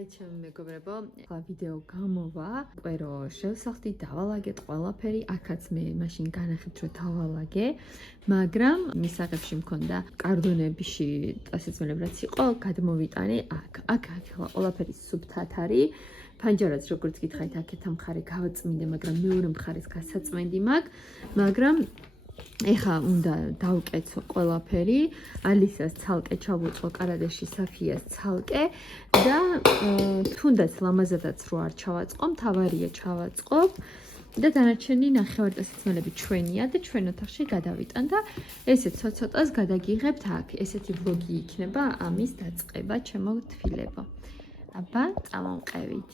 Hai, ჩემი მეგობრებო, ახლა ვიდეო გამოვა. უკვე რომ შევსახდით, დავალაგეთ ყველაფერი, აქაც მე მაშინ განახეთ რომ დავალაგე, მაგრამ მისაღებში მქონდა კარდონებში ასეცმელები რაც იყო, გადმოვიტანე აქ. აქ ახლა ყველაფერი სუფთად არის. ფანჯარაც როგორც გითხარით, აქეთ ამხარე გავაწმინდე, მაგრამ მეორე მხარეს გასაწმენდი მაქვს, მაგრამ ეხა უნდა დავკეცო ყველაფერი, ალისას ცალკე ჩავუწყო, კარადეში საფიას ცალკე და თუნდაც ლამაზადაც რო არ ჩავაწყო, მთავარია ჩავაწყობ და დანარჩენი ნახევარწესმელები ჩვენია და ჩვენ ოთახში გადავიტან და ესე ცოტ-ცოტას გადაგიღებთ აქ. ესეთი ვლოგი იქნება ამის დაწყება, ჩემო თვილებო. აბა, წამოვყევით.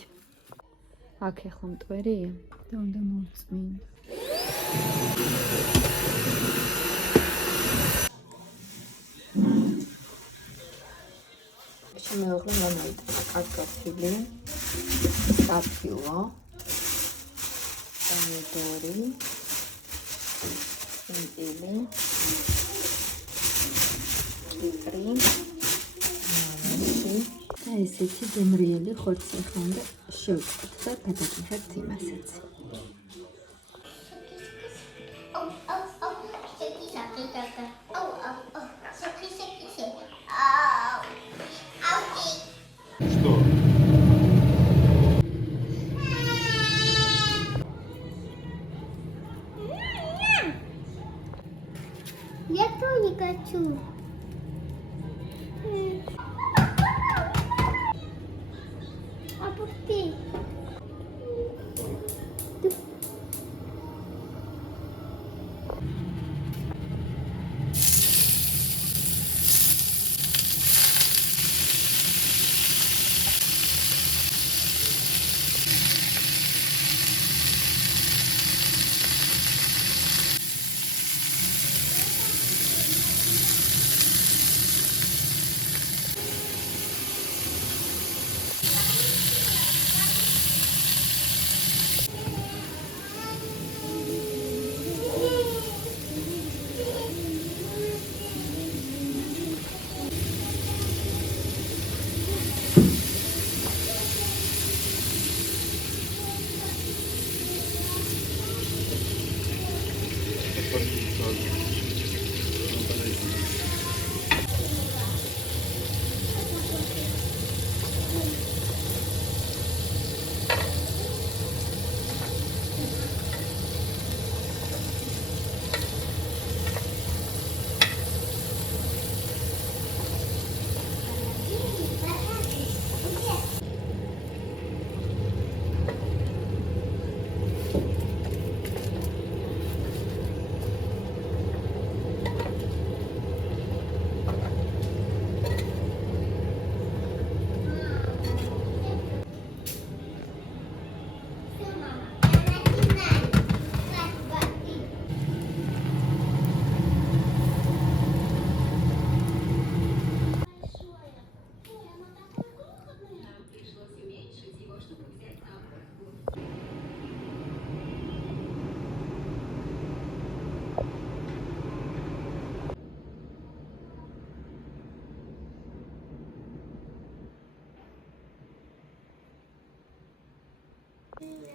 აქ ეხლა მტვერი და უნდა მოვწმინდ. მეუღლე მომაიტანა კარტოფილი, საფილო, პომიდორი, ინტილი, კიპრი, მალაში და ესეთი გემრიელი ხორცი ახლა უნდა შევწყოთ და გადაგიღებთ იმასაც. Я тоже хочу. А пусти.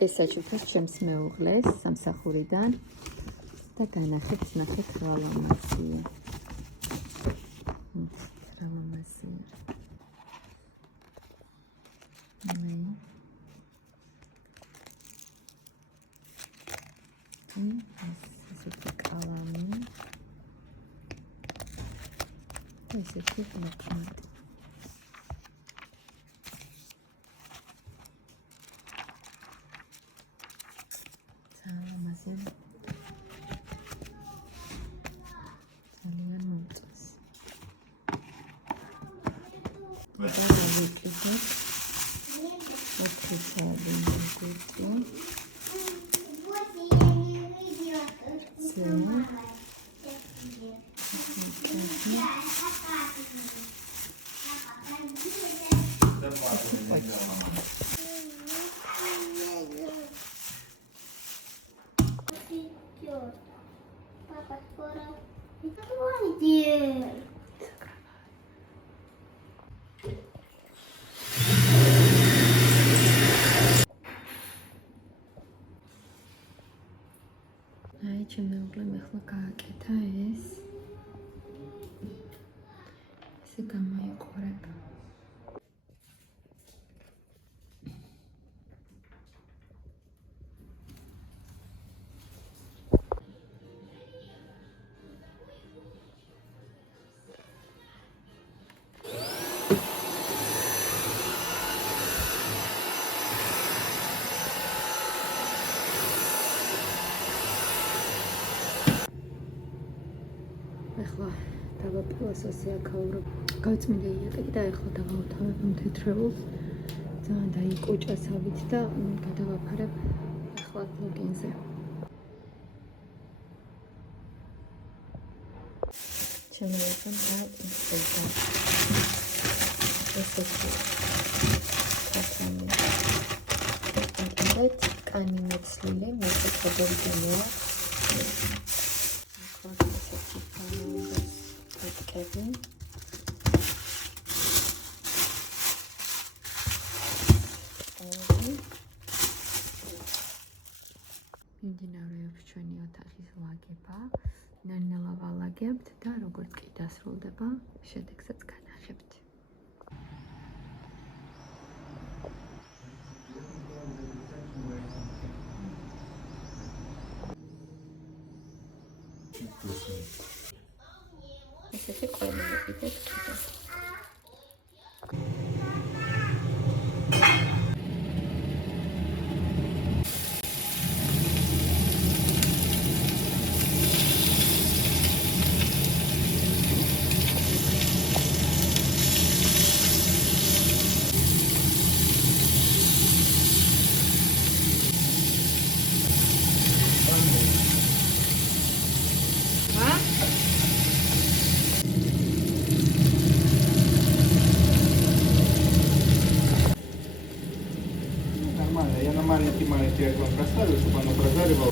ეს საჩუქრს ჩემს მეუღლეს სამსახურიდან და განახეთ ნახეთ რა ლამაზია. რა ლამაზია. ესეთი კალამი. ესეთი მოკმადი. ძალიან მომწონს. და გავიკეთებ ოქროთაობი გურტი. Папа, скоро. Хватит. ჩემ მეუღლემ ახლა გააკეთა ეს. ესე გამოიყურება. ახლა დავაპილას ასე აქაურებ. გავწმინდა იატაკი და ახლა დავავთავებ თეთრეულს. ძალიან დაიკოჭა სავით და გადავაფარებ ახლა ლოგინზე. ჩემი ელefant დაიწესდა. ესეთი კატანი. აკეთეთ კანი მოცლილი, მოცექობერგენია. Kevin. მიმდინარეობს ჩვენი ოთახის ლაგება. ნანალა ვალაგებთ და როგორც კი დასრულდება, შედეგსაც განახებთ. ესეთი ყველა მოკიდეთ კიდე. Я на маленький окон поставлю, чтобы оно прожаривало.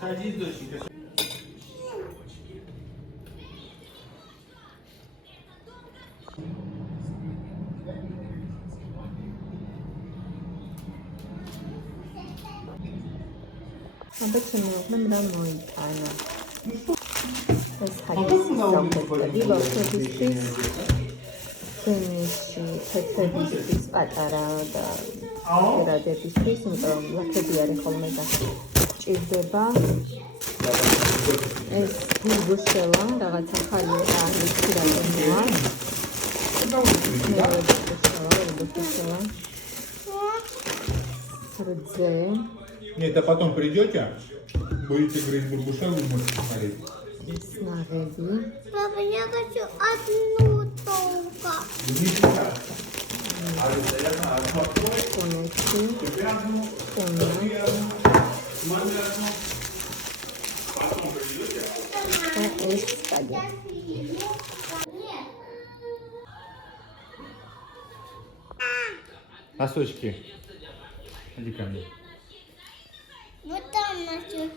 Садись, доченька. აბა ჩემი რა მოიტანა. ეს ხალხი ბავშვებისთვის ფენიში თეთრებისთვის პატარა და ერადებისთვის, იმიტომ რომ ლაქები არის ხოლმე და ჭირდება. ეს ბუშელა, რაღაც ახალი აღიქვი რატომია. Рудзе. Нет, а потом придете, будете грызть бурбушел, вы можете посмотреть. Снаряди. Папа, я хочу одну только. Конечки. Носочки. Иди ко мне. Вот там носочки.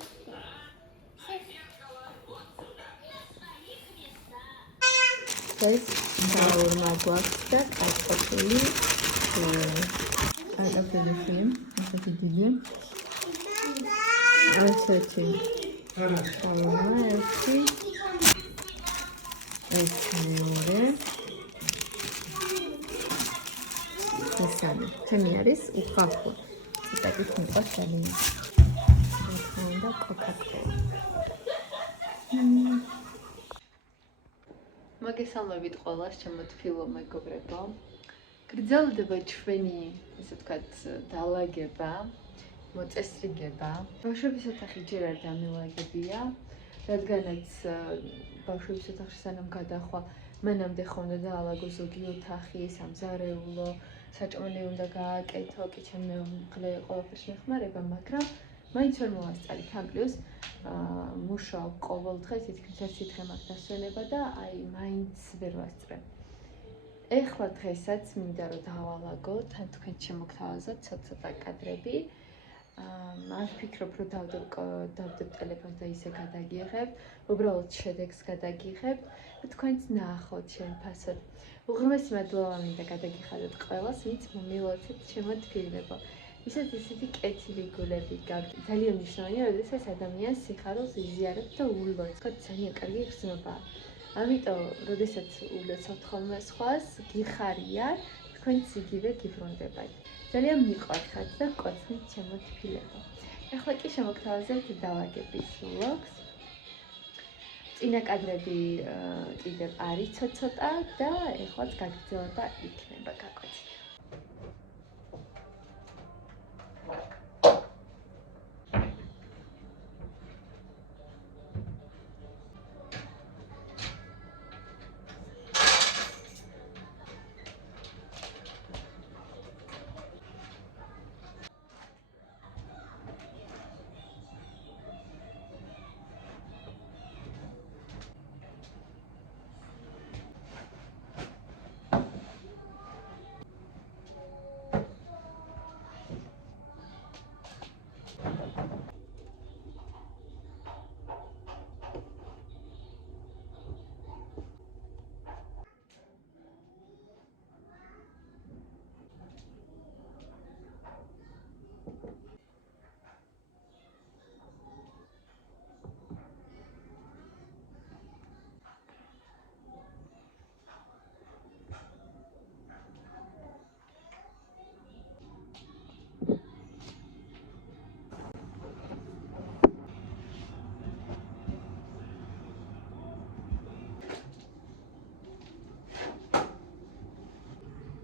ეს დაურმა გვაქვს და კარტოფილი. კარტოფილი ფილმ, ასეთი დიდი. ასეთი. ხოლმე ერთი. ეს მეორე. ესანი. ჩემი არის უხახო. ციტატის მიყვარს ძალიან. და კოკა-კოლა. მოგესალმებით ყველას, ჩემო თბილო მეგობრებო. გრძელდება ჩვენი, ესე ვთქვათ, დალაგება, მოწესრიგება. ბავშვების ოთახი ჯერ არ დამილაგებია, რადგანაც ბავშვების ოთახში სანამ გადახვა, მანამდე ხომ უნდა დაალაგო ზოგი ოთახი, სამზარეულო, საჭმელი უნდა გააკეთო, კი ჩემ მეუღლე ყველაფერს მეხმარება, მაგრამ მაინც ვერ მოვასწარით, ამ პლუს მუშაობ ყოველ დღე, თითქმის ერთი დღე მაქვს დასვენება და აი მაინც ვერ ვასწრებ. ეხლა დღესაც მინდა რომ დავალაგო, თან თქვენ შემოგთავაზოთ ცოტა კადრები. არ ვფიქრობ, რომ დავდებ ტელეფონს და ისე გადაგიღებ, უბრალოდ შედეგს გადაგიღებთ და თქვენც ნახოთ, შემფასოთ. უღრმესი მადლობა მინდა გადაგიხადოთ ყველას, ვინც მომილოცეთ ჩემო თბილებო. ისეთ ისეთი კეთილი გულები გაქვთ. ძალიან მნიშვნელოვანია, როდესაც ადამიანს სიხარულს იზიარებთ და ულოცავთ. თქვა ძალიან კარგი ხსნობაა. ამიტომ, როდესაც ულოცავთ ხოლმე სხვას, გიხარიათ, თქვენც იგივე გიბრუნდებათ. ძალიან მიყვარხართ და კოცნით შემოთფილებო. ახლა კი შემოგთავაზებთ დავაგების vlogs. წინა კადრები კიდევ არის ცოტა და ეხლაც გაგრძელება იქნება გაკვეთილი.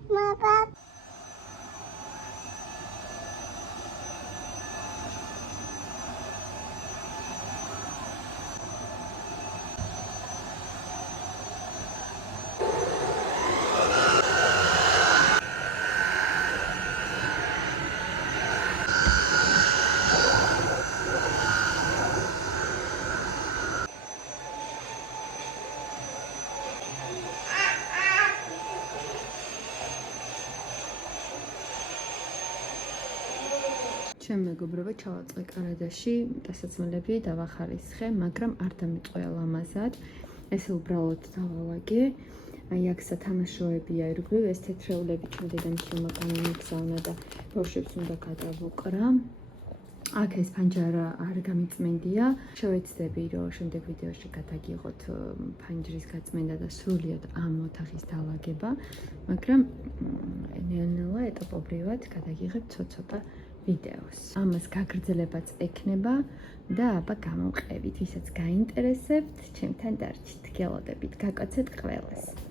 Mama. ჩემ მეგობრებო ჩავაწყე კანადაში დასაცმელები დავახარისხე, მაგრამ არ დამიწყოა ლამაზად. ესე უბრალოდ დავალაგე. აი აქ სათამაშოებია ირგვლივ, ეს თეთრეულები ჩვენ დედამისმა გამომიგზავნა და ბავშვებს უნდა გადავუყრა. აქ ეს ფანჯარა არ გამიწმენდია. შევეცდები, რომ შემდეგ ვიდეოში გადაგიღოთ ფანჯრის გაწმენდა და სრულიად ამ ოთახის დალაგება, მაგრამ ნელ-ნელა ეტაპობრივად გადაგიღებ ცოტა ვიდეოს. ამას გაგრძელებაც ექნება და აბა გამოვყევით, ვისაც გაინტერესებთ, ჩემთან დარჩით, გელოდებით, გაკოცეთ ყველას.